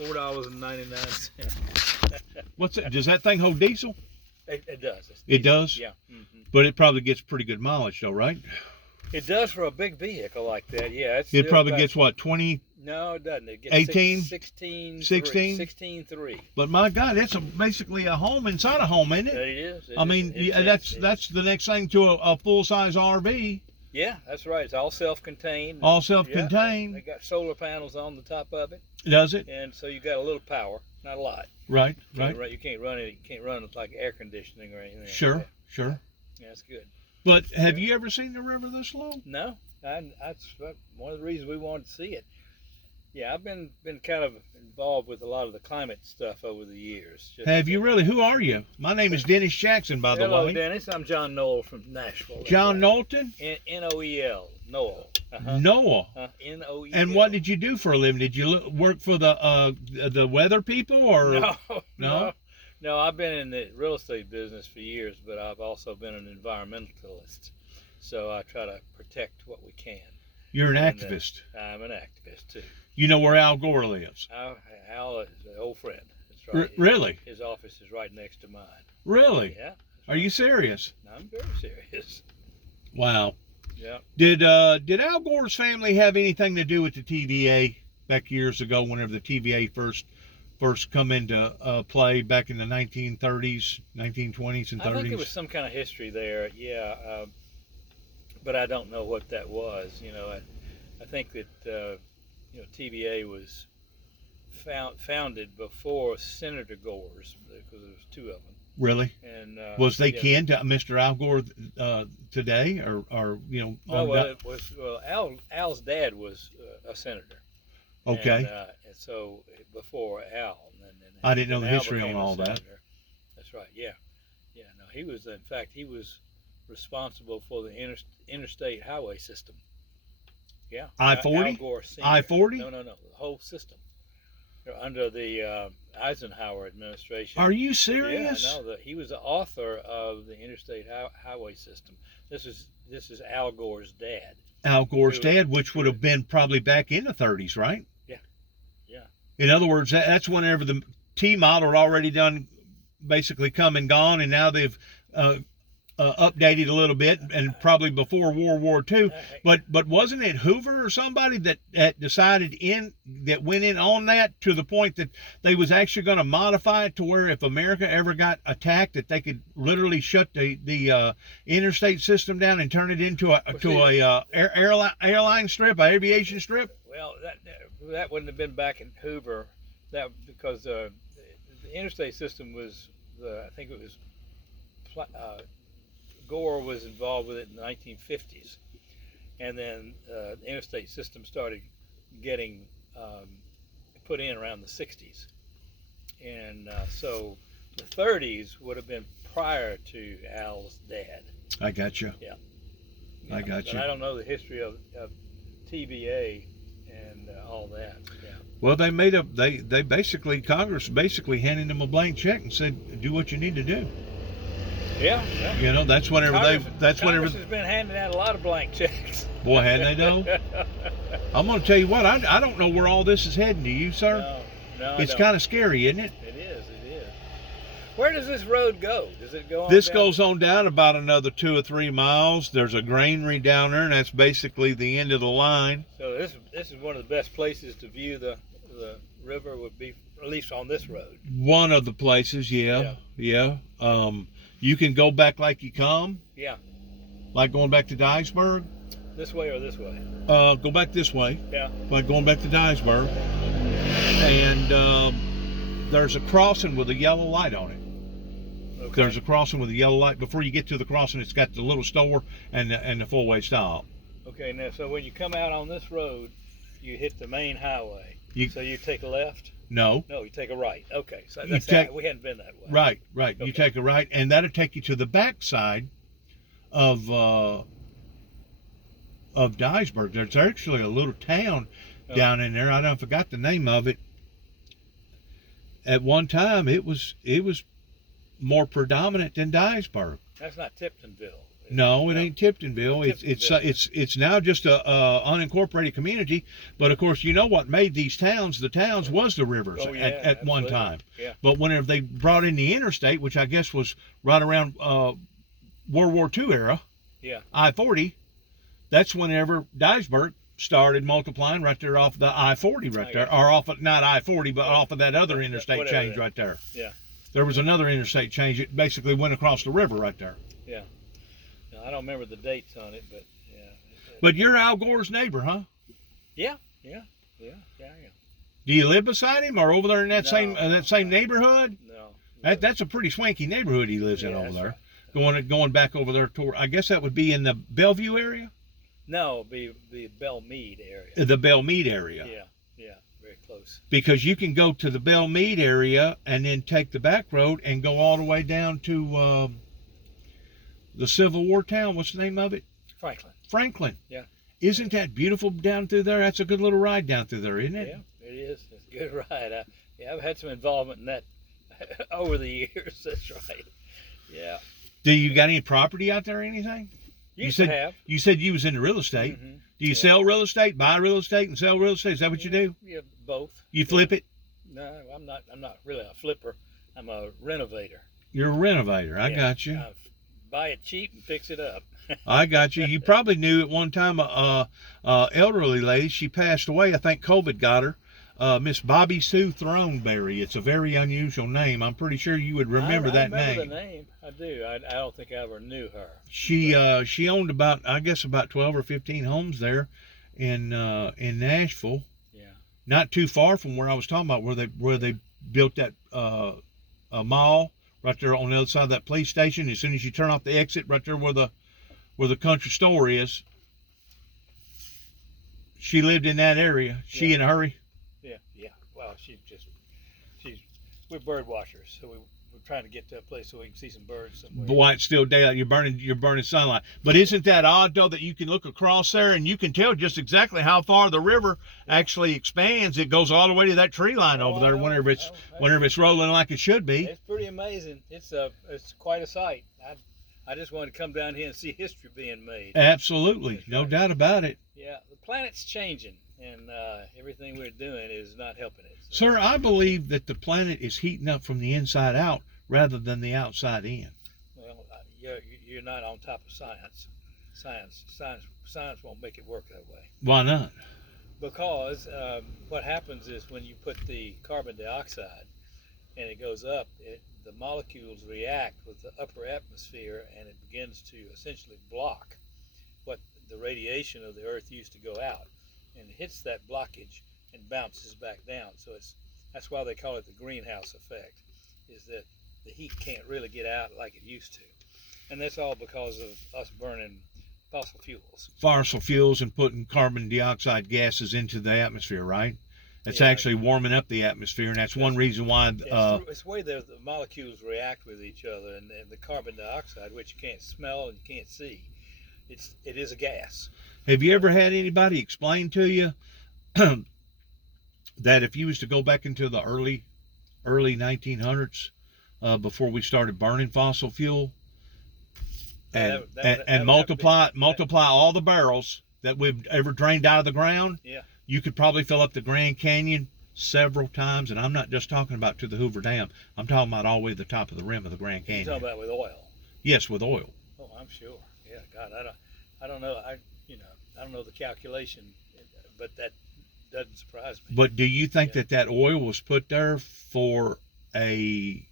$4.99. What's it? Does that thing hold diesel? It does. It does? Yeah. But it probably gets pretty good mileage though, right? It does for a big vehicle like that, yeah. It probably gets what, 20? No, it doesn't. It gets 18? 16. 16.3. But my God, it's basically a home inside a home, isn't it? It is. I mean, that's the next thing to a full-size RV. Yeah, that's right. It's all self-contained. All self-contained. Yeah, they got solar panels on the top of it. Does it? And so you got a little power, not a lot. Right. You can't run it. You can't run it like air conditioning or anything. Sure. Yeah, that's good. But have you ever seen the river this low? No, that's one of the reasons we wanted to see it. Yeah, I've been kind of involved with a lot of the climate stuff over the years. Have you really? Who are you? My name is Dennis Jackson, by the way. Hello, Dennis. I'm John Noel from Nashville. John Knowlton? N-O-E-L. Noel. Noel. N-O-E-L. And what did you do for a living? Did you work for the weather people or? No. No, I've been in the real estate business for years, but I've also been an environmentalist. So I try to protect what we can. You're an activist. I'm an activist too. You know where Al Gore lives? Al is an old friend. That's right. Really? His office is right next to mine. Really? Yeah. Are you serious? I'm very serious. Wow. Yeah. Did Al Gore's family have anything to do with the TVA back years ago, whenever the TVA first come into play back in the 1930s, 1920s and 30s? I think there was some kind of history there, yeah. But I don't know what that was. You know, I think that TVA was founded before Senator Gore's, because there was two of them. Really? And was they kin to Mr. Al Gore today, or you know? Al's dad was a senator. Okay. And so before Al. And I didn't know the Al history on became all a that. senator. That's right. Yeah. Yeah. No, he was. In fact, he was responsible for the interstate highway system. Yeah. I-40? Al Gore Sr. I-40? No. The whole system. Under the Eisenhower administration. Are you serious? Yeah, no. He was the author of the interstate highway system. This is Al Gore's dad. Al Gore's dad, which would have been probably back in the 30s, right? Yeah. Yeah. In other words, that's whenever the T model had already done, basically come and gone, and now they've updated a little bit, and probably before World War II. But wasn't it Hoover or somebody that decided that went in on that to the point that they was actually going to modify it to where if America ever got attacked, that they could literally shut the interstate system down and turn it into a airline strip, an aviation strip? Well, that wouldn't have been back in Hoover, because the interstate system was I think it was. Gore was involved with it in the 1950s, and then the interstate system started getting put in around the 60s, and so the 30s would have been prior to Al's dad. I got you. Yeah. I got you. I don't know the history of TVA and all that. Yeah. Well, they basically, Congress basically handed them a blank check and said, do what you need to do. Yeah. You know, that's whenever Congress has been handing out a lot of blank checks. Boy, hadn't they though? I'm going to tell you what, I don't know where all this is heading. Do you, sir? No. It's kind of scary, isn't it? It is. Where does this road go? Does it go on? This goes on down about another 2 or 3 miles. There's a granary down there, and that's basically the end of the line. So this is one of the best places to view the river, would be at least on this road. One of the places, yeah. You can go back like you come. Yeah. Like going back to Dyersburg. This way or this way? Go back this way. Yeah. Like going back to Dyersburg. And there's a crossing with a yellow light on it. Okay. There's a crossing with a yellow light. Before you get to the crossing, it's got the little store and the full-way stop. Okay, now, so when you come out on this road, you hit the main highway. So you take a left? No. No, you take a right. Okay, so we hadn't been that way. Right. Okay. You take a right, and that'll take you to the backside of Dyersburg. There's actually a little town down in there. I forgot the name of it. At one time, it was more predominant than Dyersburg. That's not Tiptonville, No, it ain't Tiptonville. It's now just a unincorporated community. But of course, you know what made these towns? The towns was the rivers Oh, yeah, at one absolutely. time. Yeah. But whenever they brought in the interstate, which I guess was right around World War II era, Yeah. I-40, that's whenever Dyersburg started multiplying right there off the I-40 right there, or off of, not I-40, but off of that other interstate change right there. Yeah. There was another interstate change. It basically went across the river right there. Yeah. Now, I don't remember the dates on it, but yeah. But you're Al Gore's neighbor, huh? Yeah. Do you live beside him or over there in that No, same neighborhood? No. That's a pretty swanky neighborhood he lives in Yeah, over that's there. right. Going back over there toward, I guess that would be in the Bellevue area? No, be Belmead area. The Belmead area. Yeah, very close. Because you can go to the Belmead area and then take the back road and go all the way down to the Civil War town. What's the name of it? Franklin. Yeah. Isn't that beautiful down through there? That's a good little ride down through there, isn't it? Yeah, it is. It's a good ride. I've had some involvement in that over the years. That's right. Yeah. Do you got any property out there or anything? You said, have. You said you was into real estate. Mm-hmm. Do you sell real estate, buy real estate, and sell real estate? Is that what you do? Yeah, both. You flip it? No, I'm not really a flipper. I'm a renovator. You're a renovator. I got you. I buy it cheap and fix it up. I got you. You probably knew at one time elderly lady. She passed away. I think COVID got her. Miss Bobby Sue Throneberry. It's a very unusual name. I'm pretty sure you would remember that name. I remember the name. I do. I don't think I ever knew her. She owned about 12 or 15 homes there in Nashville. Yeah. Not too far from where I was talking about, where they built that a mall right there on the other side of that police station. As soon as you turn off the exit, right there where the country store is. She lived in that area. She in a hurry? Yeah. Well, we're bird watchers, so we're trying to get to a place so we can see some birds somewhere. But while it's still daylight, you're burning sunlight. But isn't that odd though that you can look across there and you can tell just exactly how far the river actually expands? It goes all the way to that tree line over there whenever it's rolling like it should be. It's pretty amazing. It's quite a sight. I just wanted to come down here and see history being made. Absolutely, That's no right. doubt about it. Yeah, the planet's changing, and everything we're doing is not helping it. So. Sir, I believe that the planet is heating up from the inside out rather than the outside in. Well, you're not on top of science. Science won't make it work that way. Why not? Because what happens is when you put the carbon dioxide and it goes up, the molecules react with the upper atmosphere, and it begins to essentially block what the radiation of the Earth used to go out, and it hits that blockage and bounces back down. So that's why they call it the greenhouse effect, is that the heat can't really get out like it used to, and that's all because of us burning fossil fuels. Fossil fuels and putting carbon dioxide gases into the atmosphere, right? It's actually warming up the atmosphere, and that's one reason why. It's the way the molecules react with each other, and the carbon dioxide, which you can't smell and you can't see, it is a gas. Have you ever had anybody explain to you that if you was to go back into the early 1900s, before we started burning fossil fuel, and multiply all the barrels that we've ever drained out of the ground, you could probably fill up the Grand Canyon several times, and I'm not just talking about to the Hoover Dam. I'm talking about all the way to the top of the rim of the Grand Canyon. You're talking about with oil? Yes, with oil. Oh, I'm sure. Yeah, God, I don't know. I don't know the calculation, but that doesn't surprise me. But do you think that oil was put there for a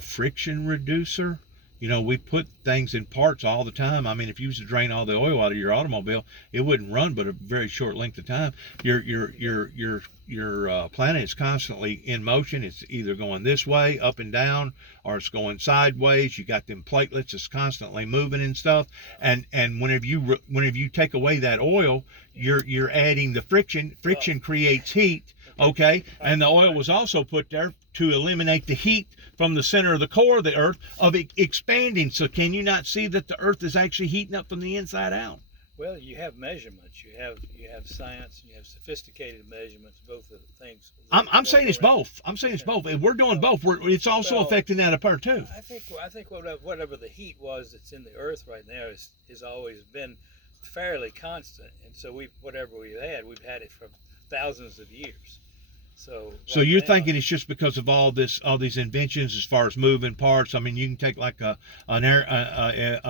friction reducer? You know, we put things in parts all the time. I mean, if you used to drain all the oil out of your automobile, it wouldn't run but a very short length of time. Your planet is constantly in motion. It's either going this way, up and down, or it's going sideways. You got them platelets. It's constantly moving and stuff. And whenever you take away that oil, you're adding the friction. Friction creates heat. Okay, and the oil was also put there to eliminate the heat from the center of the core of the Earth of it expanding. So can you not see that the Earth is actually heating up from the inside out? Well, you have measurements. You have science. And you have sophisticated measurements. Both of the things. I'm saying it's both. I'm saying it's both. And we're doing both. It's also affecting that apart too. I think whatever the heat was that's in the earth right now is always been fairly constant. And so whatever we've had it for thousands of years. So you're thinking it's just because of all these inventions as far as moving parts. I mean, you can take like a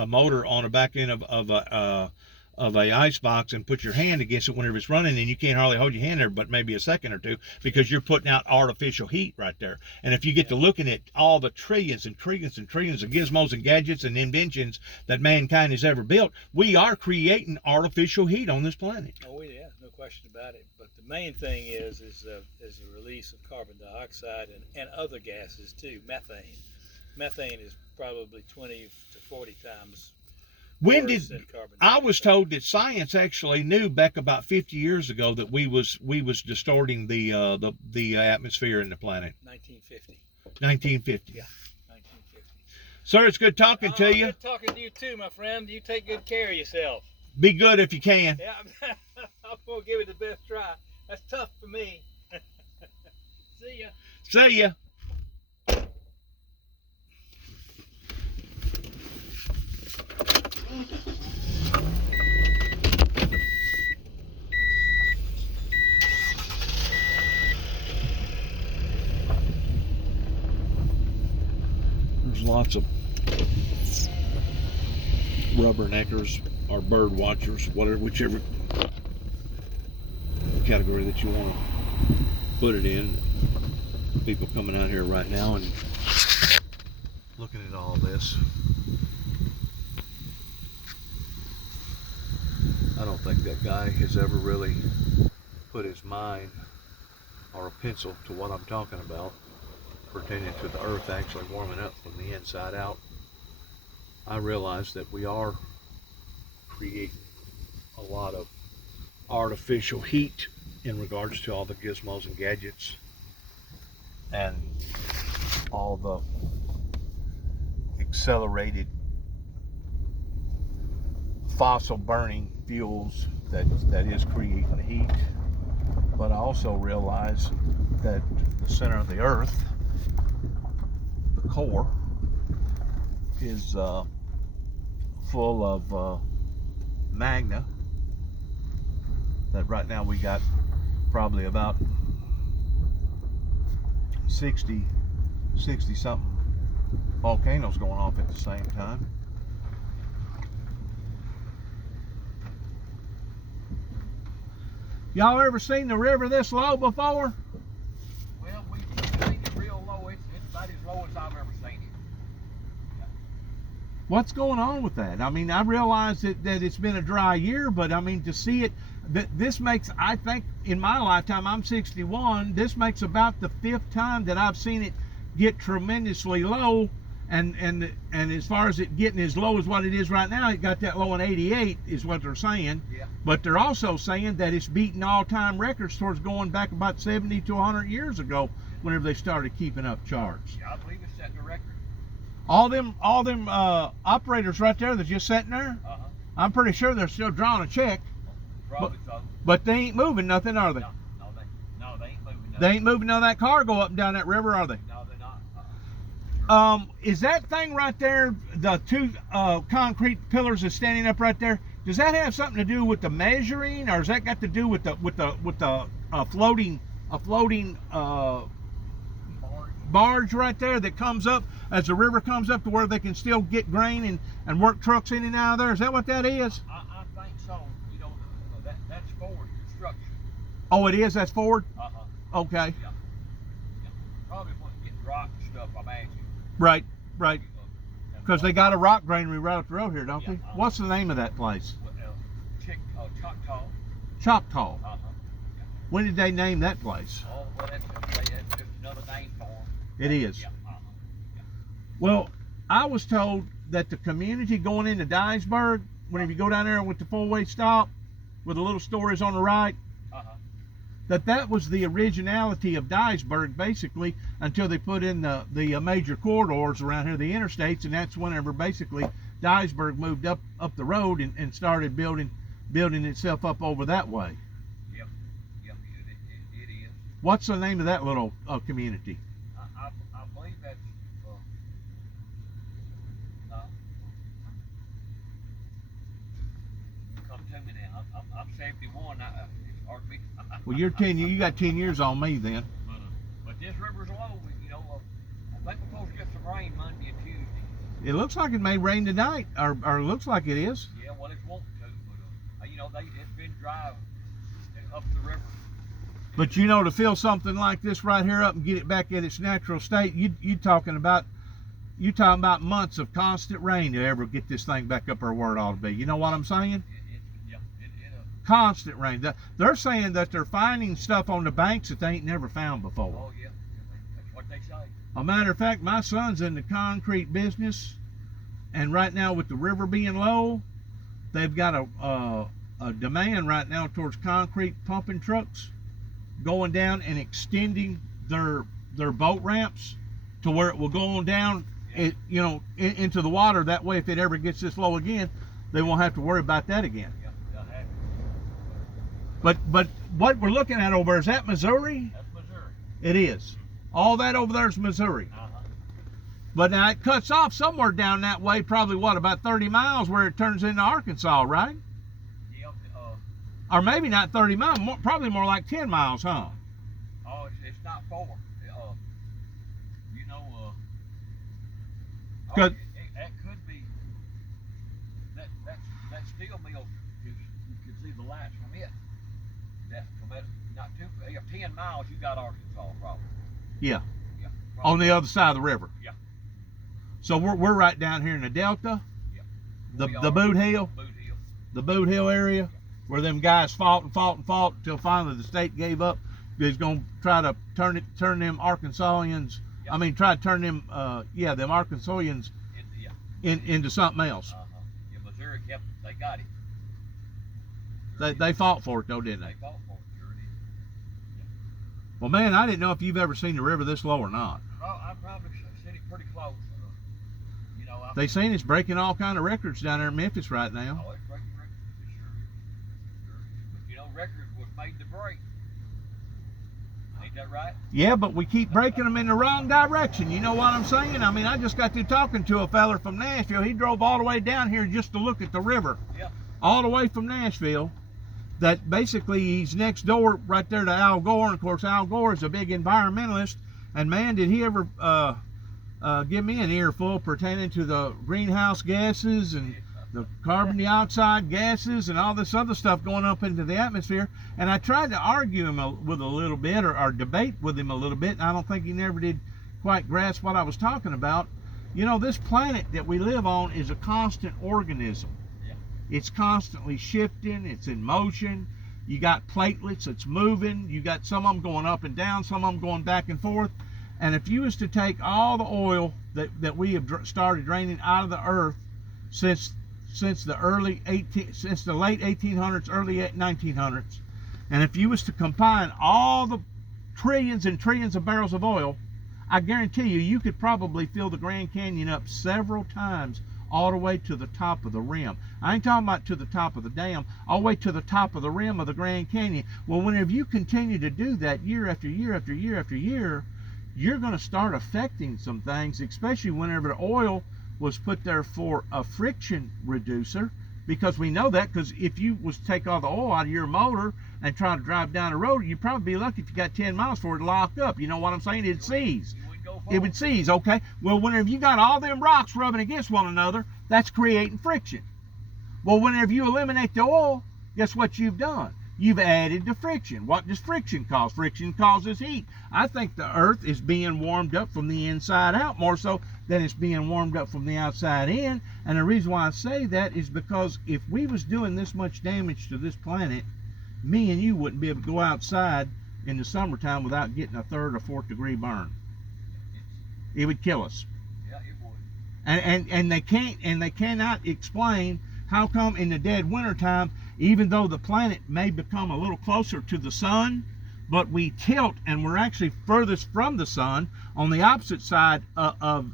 motor on the back end of a ice box and put your hand against it whenever it's running, and you can't hardly hold your hand there but maybe a second or two, because you're putting out artificial heat right there. And if you get to looking at all the trillions and trillions and trillions of gizmos and gadgets and inventions that mankind has ever built, we are creating artificial heat on this planet. Oh yeah, no question about it. But the main thing is the release of carbon dioxide and other gases too. Methane is probably 20 to 40 times. I was told that science actually knew back about 50 years ago that we was distorting the atmosphere in the planet. 1950. 1950. Yeah, 1950. Sir, it's good talking to you. Good talking to you too, my friend. You take good care of yourself. Be good if you can. Yeah, I'm gonna give it the best try. That's tough for me. See ya. See ya. There's lots of rubberneckers or bird watchers, whichever category that you want to put it in. People coming out here right now and looking at all this. I don't think that guy has ever really put his mind or a pencil to what I'm talking about, pertaining to the earth actually warming up from the inside out. I realize that we are creating a lot of artificial heat in regards to all the gizmos and gadgets and all the accelerated fossil burning fuels that is creating the heat. But I also realize that the center of the earth, the core, is full of magna, that right now we got probably about 60 something volcanoes going off at the same time. Y'all ever seen the river this low before? Well, we've seen it real low. It's about as low as I've ever seen it. Yeah. What's going on with that? I mean, I realize that it's been a dry year, but I mean, to see it, this makes, I think in my lifetime, I'm 61, this makes about the 5th time that I've seen it get tremendously low. And as far as it getting as low as what it is right now, it got that low in '88 is what they're saying. Yeah. But they're also saying that it's beating all-time records towards going back about 70 to 100 years ago, whenever they started keeping up charts. Yeah, I believe it's setting a record. All them operators right there that's just sitting there, I'm pretty sure they're still drawing a check. Probably so. But they ain't moving nothing, are they? No, they ain't moving nothing. They ain't moving none of that cargo up and down that river, are they? No, they're not. Is that thing right there, the 2 concrete pillars that's standing up right there, does that have something to do with the measuring, or has that got to do with the floating barge right there that comes up as the river comes up to where they can still get grain and work trucks in and out of there? Is that what that is? I think so. You know, that's forward construction. Oh, it is? That's forward? Okay. Yeah. Probably when it gets rock and stuff, I imagine. Right. Because they got a rock granary right up the road here, don't they? What's the name of that place? Choctaw. Choctaw. When did they name that place? Oh, well, that's just another name for them. It is. Yeah. Well, I was told that the community going into Dyersburg, whenever you go down there with the 4-way stop, with the little stores on the right, that was the originality of Dyersburg, basically, until they put in the major corridors around here, the interstates, and that's whenever basically Dyersburg moved up the road and started building building itself up over that way. Yep, it is. What's the name of that little community? I believe that's, no. Come to me now. I'm 71. It's hard to be. Well, you're 10. You got 10 years on me then. But this river's low. You know, I think we're supposed to get some rain Monday and Tuesday. It looks like it may rain tonight, or looks like it is. Yeah, well, it's wanting to, but you know, it's been dry up the river. But you know, to fill something like this right here up and get it back at its natural state, you talking about months of constant rain to ever get this thing back up where it ought to be. You know what I'm saying? Constant rain. They're saying that they're finding stuff on the banks that they ain't never found before. Oh yeah, that's what they say. A matter of fact, my son's in the concrete business, and right now with the river being low, they've got a demand right now towards concrete pumping trucks going down and extending their boat ramps to where it will go on down, into the water. That way, if it ever gets this low again, they won't have to worry about that again. Yeah, they'll have it. But what we're looking at over there, is that Missouri? That's Missouri. It is. All that over there is Missouri. But now it cuts off somewhere down that way, probably about 30 miles where it turns into Arkansas, right? Yep. Or maybe not 30 miles, probably more like 10 miles, huh? Oh, it's not far. You know, Good. That could be. That steel mill. You can see the lights from it. That from it, not too. 10 miles, you got Arkansas probably. Yeah. Yeah. On the other side of the river. Yeah. So we're right down here in the Delta. Yep. The Boot Hill. Boot Hill. The Boot Hill area, where them guys fought until finally the state gave up. He's gonna try to turn them Arkansasians. Yep. I mean, try to turn them them Arkansasians into something else. Yeah, Missouri kept. They got it. They fought for it though, didn't They they? fought for it. Sure did. Well, man, I didn't know if you've ever seen the river this low or not. Well, I probably seen it pretty close. You know, They seen it's breaking all kind of records down there in Memphis right now. Oh, it's breaking records, for sure. But you know, records was made to break. Ain't that right? Yeah, but we keep breaking them in the wrong direction. You know what I'm saying? I mean, I just got through talking to a feller from Nashville. He drove all the way down here just to look at the river. Yeah. All the way from Nashville. That basically he's next door right there to Al Gore. And of course, Al Gore is a big environmentalist. And man, did he ever give me an earful pertaining to the greenhouse gases and the carbon dioxide gases and all this other stuff going up into the atmosphere. And I tried to argue him with a little bit or debate with him a little bit, and I don't think he never did quite grasp what I was talking about. You know, this planet that we live on is a constant organism. Yeah. It's constantly shifting, it's in motion. You got platelets, it's moving. You got some of them going up and down, some of them going back and forth. And if you was to take all the oil that we have started draining out of the earth since the late 1800s, early 1900s, and if you was to combine all the trillions and trillions of barrels of oil, I guarantee you could probably fill the Grand Canyon up several times all the way to the top of the rim. I ain't talking about to the top of the dam, all the way to the top of the rim of the Grand Canyon. Well, whenever you continue to do that year after year after year after year, you're going to start affecting some things, especially whenever the oil was put there for a friction reducer, because we know that, because if you was to take all the oil out of your motor and try to drive down the road, you'd probably be lucky if you got 10 miles for it to lock up. You know what I'm saying? It'd seize. It would seize, okay? Well, whenever you got all them rocks rubbing against one another, that's creating friction. Well, whenever you eliminate the oil, guess what you've done? You've added the friction. What does friction cause? Friction causes heat. I think the earth is being warmed up from the inside out more so than it's being warmed up from the outside in. And the reason why I say that is because if we was doing this much damage to this planet, me and you wouldn't be able to go outside in the summertime without getting a 3rd or 4th degree burn. It would kill us. Yeah, it would. And they cannot explain how come in the dead wintertime, even though the planet may become a little closer to the sun, but we tilt and we're actually furthest from the sun on the opposite side of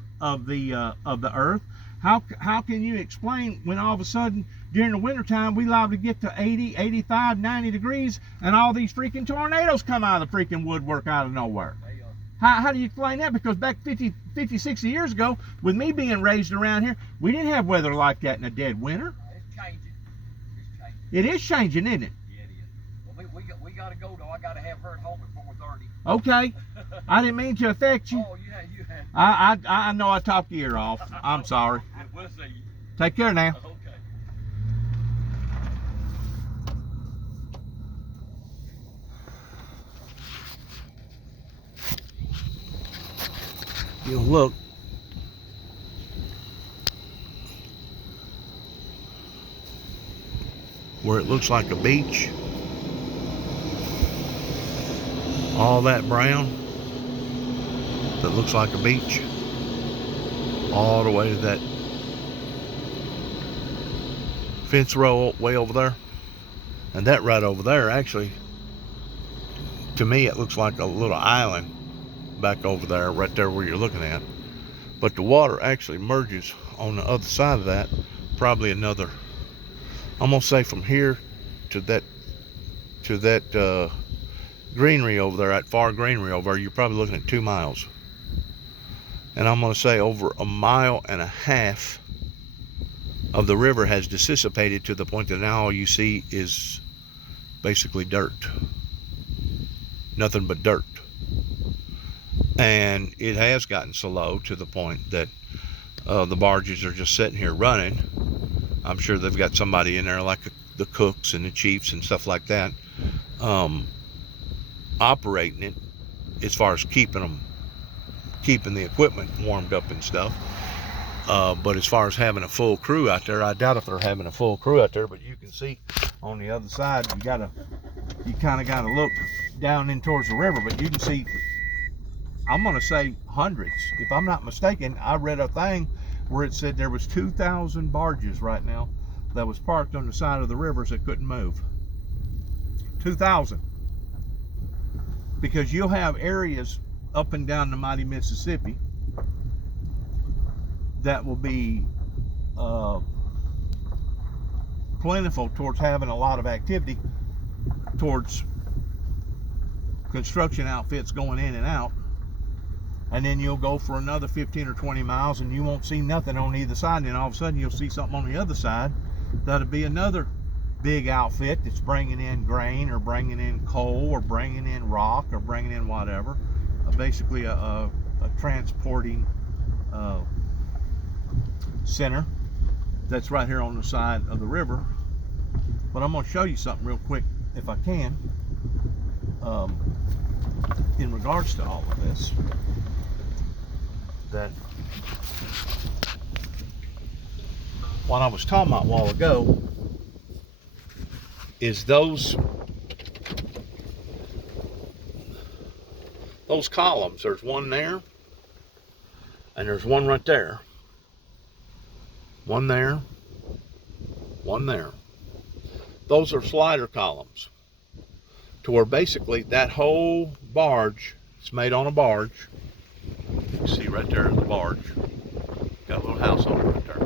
the earth. How can you explain when all of a sudden during the wintertime, we liable to get to 80, 85, 90 degrees, and all these freaking tornadoes come out of the freaking woodwork out of nowhere. How do you explain that? Because back 50, 60 years ago, with me being raised around here, we didn't have weather like that in a dead winter. It's changing. It's changing. It is changing, isn't it? Yeah, it is. Well, we got to go, though. I got to have her at home at 4:30. Okay. I didn't mean to affect you. Oh, yeah, you had. I know I talked your ear off. I'm sorry. We'll see you. Take care now. Okay. You'll look. Where it looks like a beach. All that brown that looks like a beach. All the way to that fence row way over there. And that right over there, actually, to me it looks like a little island back over there, right there where you're looking at. But the water actually merges on the other side of that, probably another, I'm gonna say from here to that greenery over there, that far greenery over there, you're probably looking at 2 miles. And I'm gonna say over 1.5 miles of the river has dissipated to the point that now all you see is basically dirt. Nothing but dirt. And it has gotten so low to the point that the barges are just sitting here running. I'm sure they've got somebody in there like the cooks and the chiefs and stuff like that, operating it as far as keeping the equipment warmed up and stuff. But as far as having a full crew out there, I doubt if they're having a full crew out there. But you can see on the other side, you kind of gotta look down in towards the river, but you can see, I'm gonna say hundreds. If I'm not mistaken, I read a thing where it said there was 2,000 barges right now that was parked on the side of the rivers that couldn't move. 2,000. Because you'll have areas up and down the mighty Mississippi that will be plentiful towards having a lot of activity towards construction outfits going in and out, and then you'll go for another 15 or 20 miles and you won't see nothing on either side, and then all of a sudden you'll see something on the other side that'll be another big outfit that's bringing in grain or bringing in coal or bringing in rock or bringing in whatever, basically a transporting center that's right here on the side of the river. But I'm going to show you something real quick if I can, in regards to all of this, that what I was talking about a while ago is those columns. There's one there and there's one right there, one there, one there. Those are slider columns, to where basically that whole barge, it's made on a barge. You can see right there the barge, got a little house on it right there,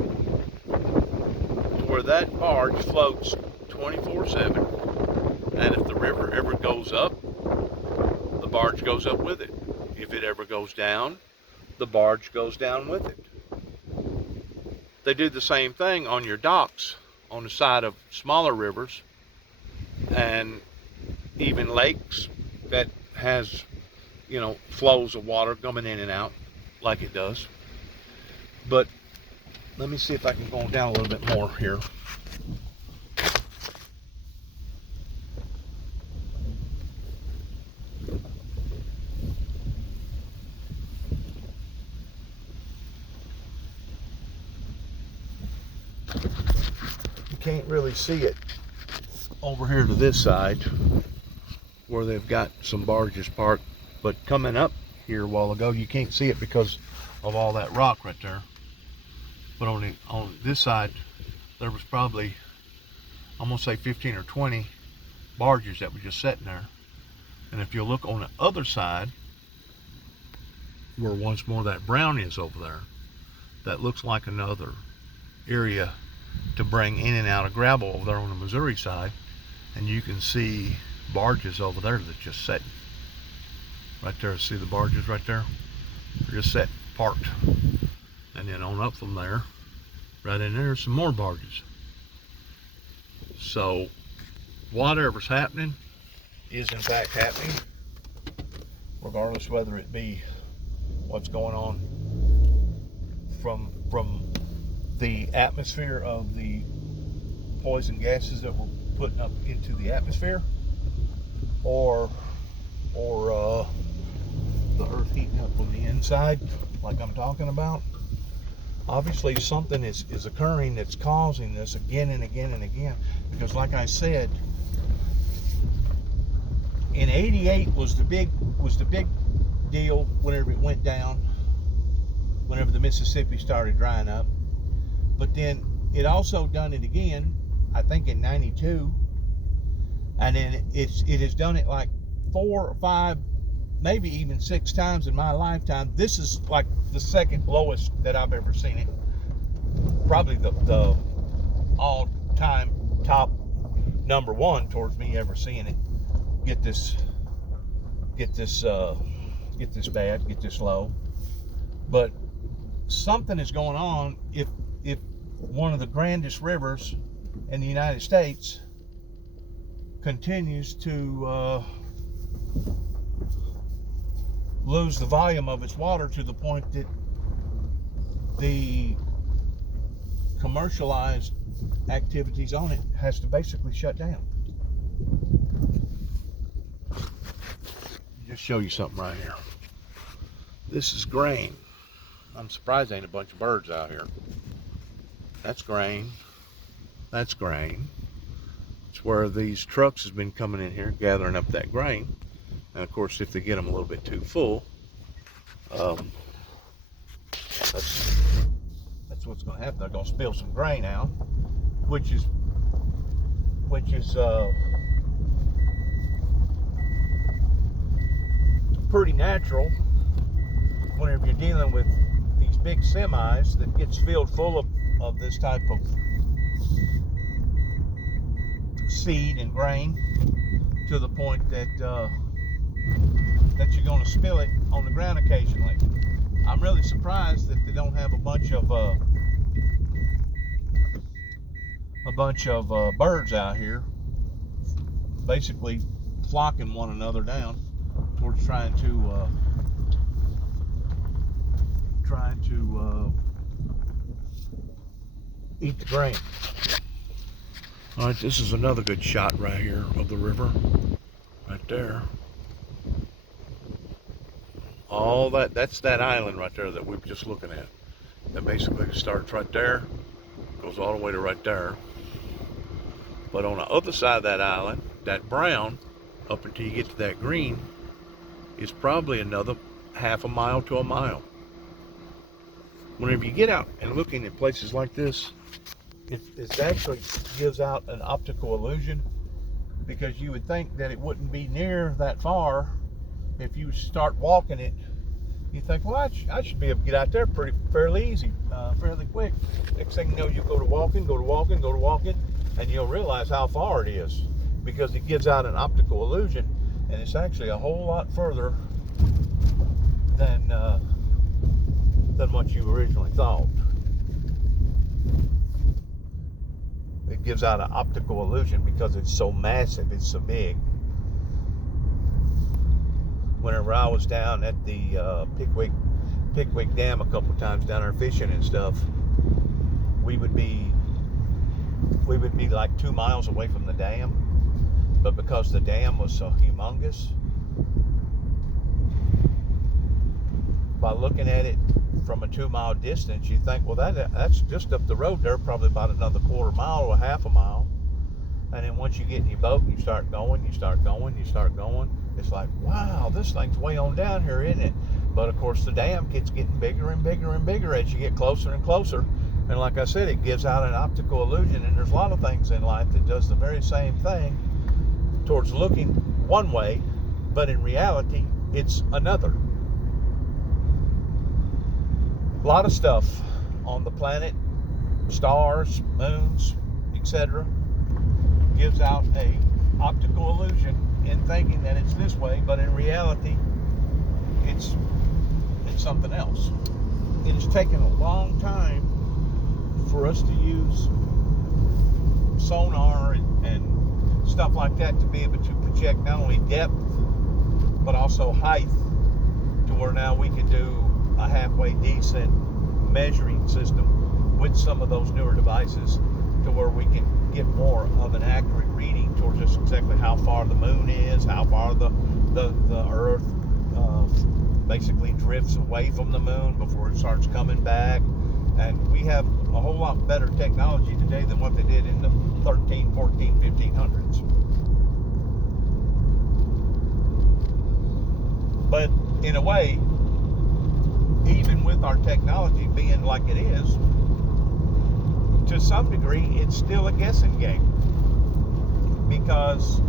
to where that barge floats 24/7, and if the river ever goes up, the barge goes up with it. If it ever goes down, the barge goes down with it. They do the same thing on your docks on the side of smaller rivers and even lakes that has, flows of water coming in and out like it does. But let me see if I can go down a little bit more here. Can't really see it over here to this side where they've got some barges parked, but coming up here a while ago you can't see it because of all that rock right there. But on this side there was probably, I'm gonna say 15 or 20 barges that were just sitting there. And if you look on the other side where once more that brown is over there, that looks like another area to bring in and out of gravel over there on the Missouri side. And you can see barges over there that just set right there. See the barges right there? They're just set parked. And then on up from there, right in there, some more barges. So whatever's happening is in fact happening, regardless whether it be what's going on from the atmosphere of the poison gases that we're putting up into the atmosphere, or the earth heating up from the inside, like I'm talking about. Obviously something is occurring that's causing this again and again and again, because like I said, in '88 was the big deal whenever it went down, whenever the Mississippi started drying up. But then it also done it again, I think in '92, and then it has done it like 4 or 5, maybe even 6 times in my lifetime. This is like the second lowest that I've ever seen it. Probably the all-time top number 1 towards me ever seeing it get this bad, get this low. But something is going on. If one of the grandest rivers in the United States continues to lose the volume of its water to the point that the commercialized activities on it has to basically shut down. Just show you something right here. This is grain. I'm surprised there ain't a bunch of birds out here. That's grain. That's grain. It's where these trucks has been coming in here gathering up that grain. And of course, if they get them a little bit too full, that's what's going to happen. They're going to spill some grain out, which is pretty natural whenever you're dealing with these big semis that gets filled full of this type of seed and grain, to the point that you're going to spill it on the ground occasionally. I'm really surprised that they don't have a bunch of birds out here basically flocking one another down towards trying to eat the grain. All right, this is another good shot right here of the river, right there. All that's that island right there that we were just looking at. That basically starts right there, goes all the way to right there. But on the other side of that island, that brown, up until you get to that green, is probably another half a mile to a mile. Whenever you get out and looking at places like this, it actually gives out an optical illusion, because you would think that it wouldn't be near that far. If you start walking it, you think, well, I should be able to get out there fairly easy, fairly quick. Next thing you know, you go to walking, and you'll realize how far it is, because it gives out an optical illusion, and it's actually a whole lot further than what you originally thought. It gives out an optical illusion because it's so massive, it's so big. Whenever I was down at the Pickwick Dam a couple times down there fishing and stuff, we would be like 2 miles away from the dam, but because the dam was so humongous, by looking at it from a 2-mile distance, you think, well, that's just up the road there, probably about another quarter mile or half a mile. And then once you get in your boat and you start going, it's like, wow, this thing's way on down here, isn't it? But of course, the dam keeps getting bigger and bigger and bigger as you get closer and closer. And like I said, it gives out an optical illusion. And there's a lot of things in life that does the very same thing towards looking one way, but in reality, it's another. A lot of stuff on the planet stars, moons, etc., gives out a optical illusion in thinking that it's this way, but in reality, it's something else. It has taken a long time for us to use sonar and stuff like that to be able to project not only depth but also height, to where now we can do a halfway decent measuring system with some of those newer devices, to where we can get more of an accurate reading towards just exactly how far the moon is, how far the earth basically drifts away from the moon before it starts coming back. And we have a whole lot better technology today than what they did in the 13, 14, 1500s. But in a way, even with our technology being like it is, to some degree, it's still a guessing game, because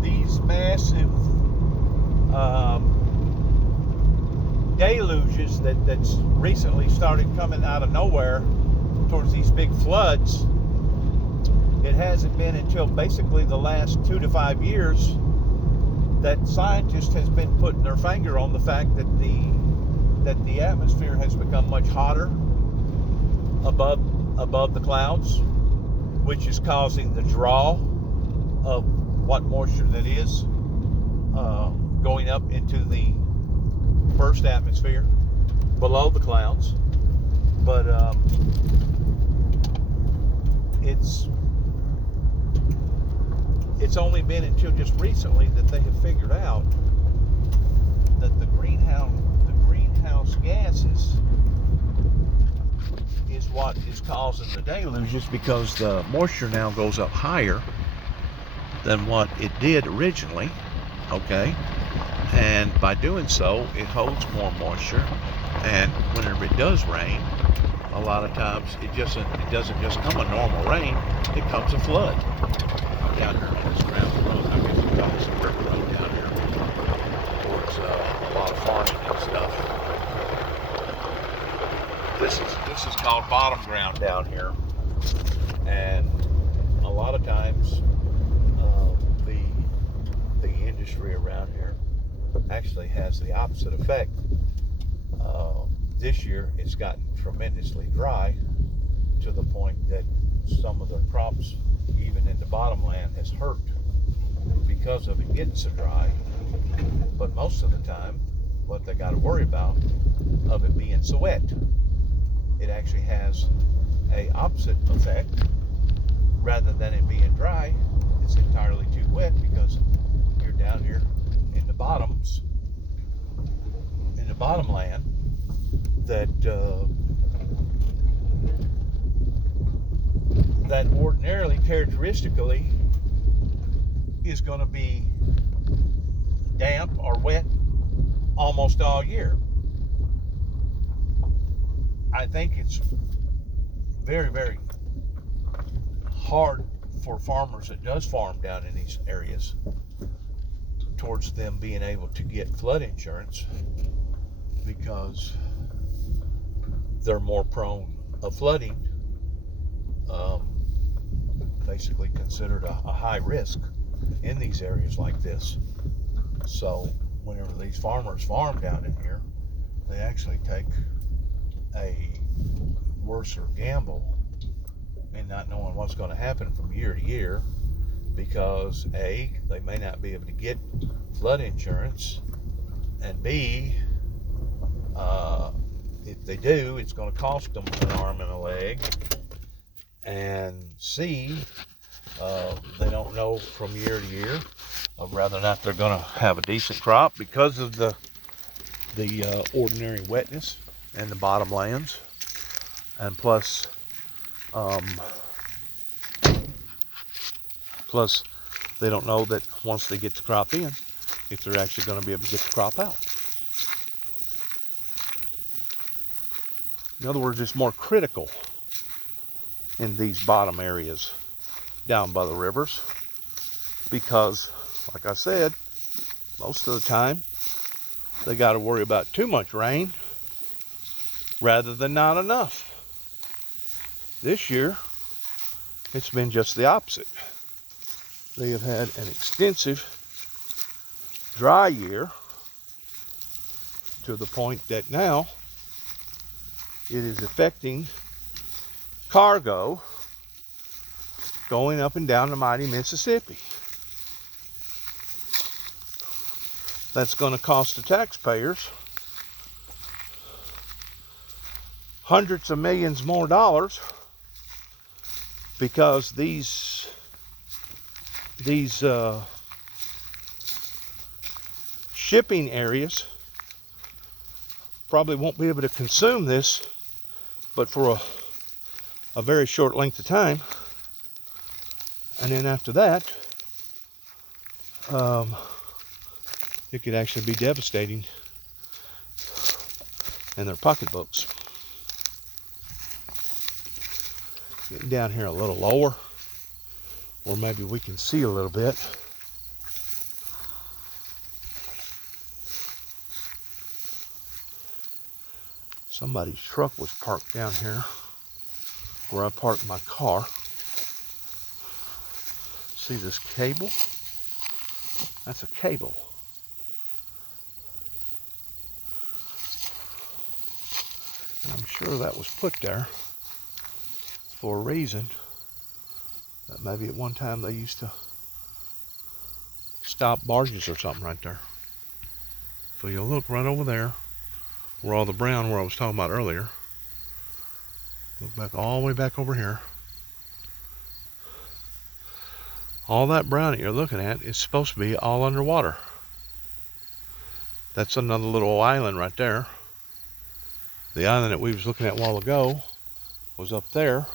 these massive deluges that's recently started coming out of nowhere towards these big floods, it hasn't been until basically the last 2 to 5 years that scientists has been putting their finger on the fact that the atmosphere has become much hotter above the clouds, which is causing the draw of what moisture that is going up into the first atmosphere below the clouds. But it's only been until just recently that they have figured out that the greenhouse gases is what is causing the deluges, because the moisture now goes up higher than what it did originally, okay? And by doing so, it holds more moisture, and whenever it does rain, a lot of times it doesn't just come a normal rain, it comes a flood. Down here on this ground road, I guess you call this a river road down here, towards a lot of farming and stuff. This is called bottom ground down here, and a lot of times the industry around here actually has the opposite effect. This year it's gotten tremendously dry, to the point that some of the crops, even in the bottomland, has hurt because of it getting so dry. But most of the time, what they got to worry about of it being so wet, it actually has a opposite effect. Rather than it being dry, it's entirely too wet, because you're down here in the bottomland that ordinarily, characteristically, is going to be damp or wet almost all year. I think it's very, very hard for farmers that does farm down in these areas, towards them being able to get flood insurance, because they're more prone of flooding, basically considered a high risk in these areas like this. So whenever these farmers farm down in here, they actually take a worser gamble in not knowing what's going to happen from year to year, because A, they may not be able to get flood insurance, and B, if they do, it's going to cost them an arm and a leg, and C, they don't know from year to year of whether or not they're going to have a decent crop because of the ordinary wetness in the bottomlands, and plus they don't know that once they get the crop in, if they're actually going to be able to get the crop out. In other words, it's more critical in these bottom areas down by the rivers, because, like I said, most of the time they got to worry about too much rain rather than not enough. This year, it's been just the opposite. They have had an extensive dry year to the point that now it is affecting cargo going up and down the mighty Mississippi. That's going to cost the taxpayers hundreds of millions more dollars, because these shipping areas probably won't be able to consume this but for a very short length of time, and then after that it could actually be devastating in their pocketbooks. Getting down here a little lower, or maybe we can see a little bit. Somebody's truck was parked down here where I parked my car. See this cable? That's a cable. And I'm sure that was put there for a reason. That maybe at one time they used to stop barges or something right there. So you'll look right over there where all the brown, where I was talking about earlier. Look back all the way back over here. All that brown that you're looking at is supposed to be all underwater. That's another little island right there. The island that we was looking at a while ago was up there.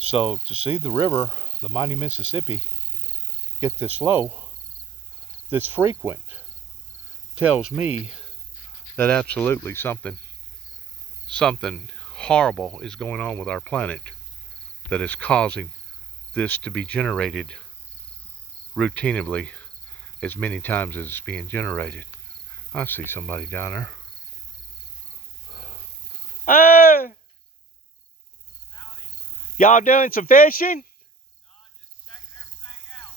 So to see the river, the mighty Mississippi, get this low, this frequent, tells me that absolutely something horrible is going on with our planet that is causing this to be generated routinely as many times as it's being generated. I see somebody down there. Hey! Y'all doing some fishing? No, just checking everything out.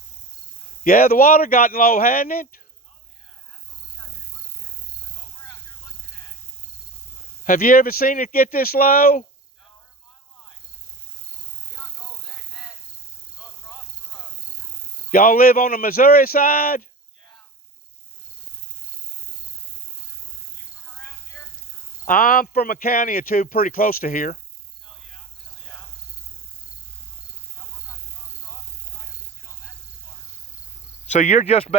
Yeah, the water gotten low, hadn't it? Oh yeah, that's what we out here looking at. That's what we're out here looking at. Have you ever seen it get this low? Never in my life. We gotta go over there and that, go across the road. Y'all live on the Missouri side? Yeah. You from around here? I'm from a county or two pretty close to here. Hell yeah, hell yeah. Yeah, we're about to go across and try to get on that part. So you're just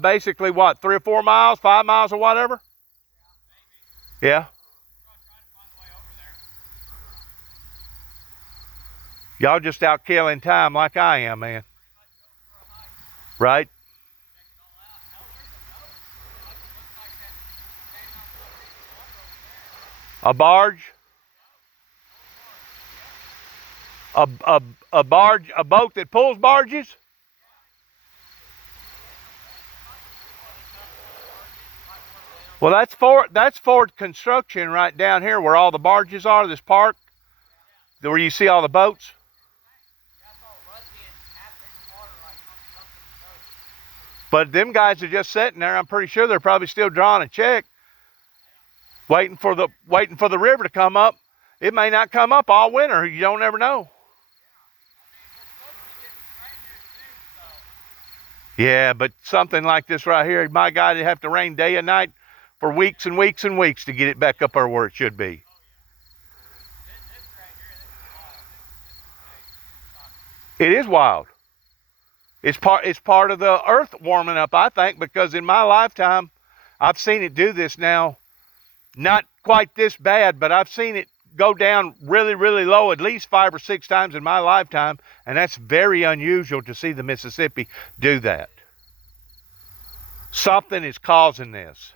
basically what, 3 or 4 miles, 5 miles or whatever? Yeah, maybe. Yeah. We're gonna try to find the way over there. Y'all just out killing time like I am, man. Pretty much go for a hike. Right? Check it all out. Hell, there's a boat. Like, it looks like that came out from underneath the water over there. A barge? A barge, a boat that pulls barges? Well, that's Ford Construction right down here where all the barges are, this park, where you see all the boats. But them guys are just sitting there. I'm pretty sure they're probably still drawing a check, waiting for the river to come up. It may not come up all winter. You don't ever know. Yeah, but something like this right here, my God, it'd have to rain day and night for weeks and weeks and weeks to get it back up there where it should be. It is wild. It's part of the earth warming up, I think, because in my lifetime, I've seen it do this now. Not quite this bad, but I've seen it go down really, really low at least 5 or 6 times in my lifetime, and that's very unusual to see the Mississippi do that. Something is causing this.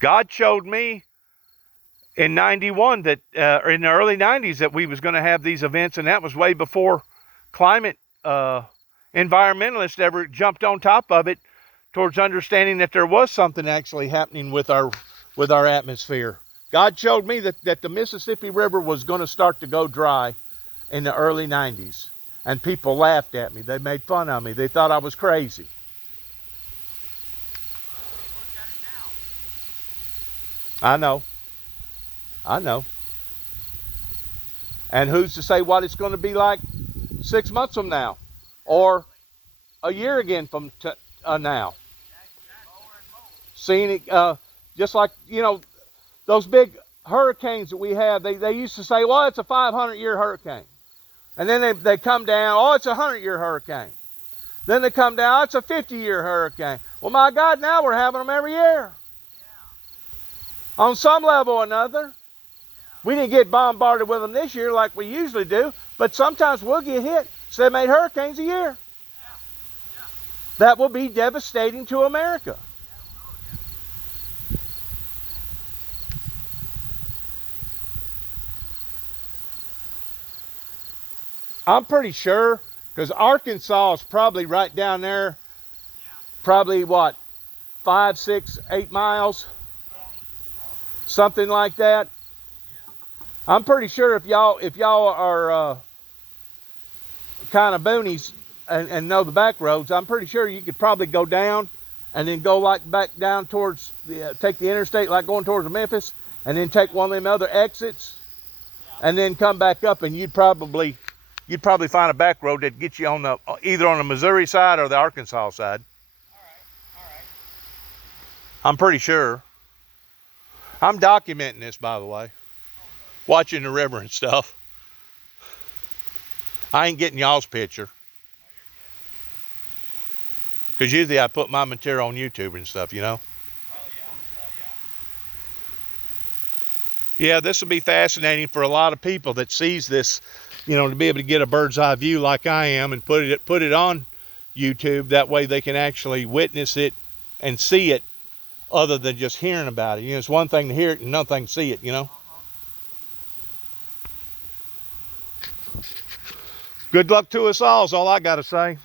God showed me in 91 that, or in the early 90s, that we was going to have these events, and that was way before climate environmentalists ever jumped on top of it towards understanding that there was something actually happening with our atmosphere. God showed me that the Mississippi River was going to start to go dry in the early 90s. And people laughed at me. They made fun of me. They thought I was crazy. I know. I know. And who's to say what it's going to be like 6 months from now? Or a year again from now? Seeing it, just like, you know, those big hurricanes that we have, they used to say, well, it's a 500-year hurricane. And then they come down, oh, it's a 100-year hurricane. Then they come down, oh, it's a 50-year hurricane. Well, my God, now we're having them every year. On some level or another. We didn't get bombarded with them this year like we usually do, but sometimes we'll get hit 7-8 hurricanes a year. That will be devastating to America. I'm pretty sure, because Arkansas is probably right down there, probably what, 5, 6, 8 miles, something like that. I'm pretty sure if y'all are kind of boonies and know the back roads, I'm pretty sure you could probably go down and then go like back down towards take the interstate, like going towards Memphis, and then take one of them other exits, and then come back up, and you'd probably find a back road that gets you on the either on the Missouri side or the Arkansas side. All right. I'm pretty sure. I'm documenting this, by the way. Watching the river and stuff. I ain't getting y'all's picture. Because usually I put my material on YouTube and stuff, you know. Yeah, this will be fascinating for a lot of people that sees this, you know, to be able to get a bird's eye view like I am and put it on YouTube. That way they can actually witness it and see it other than just hearing about it. You know, it's one thing to hear it and another thing to see it, you know. Good luck to us all is all I got to say.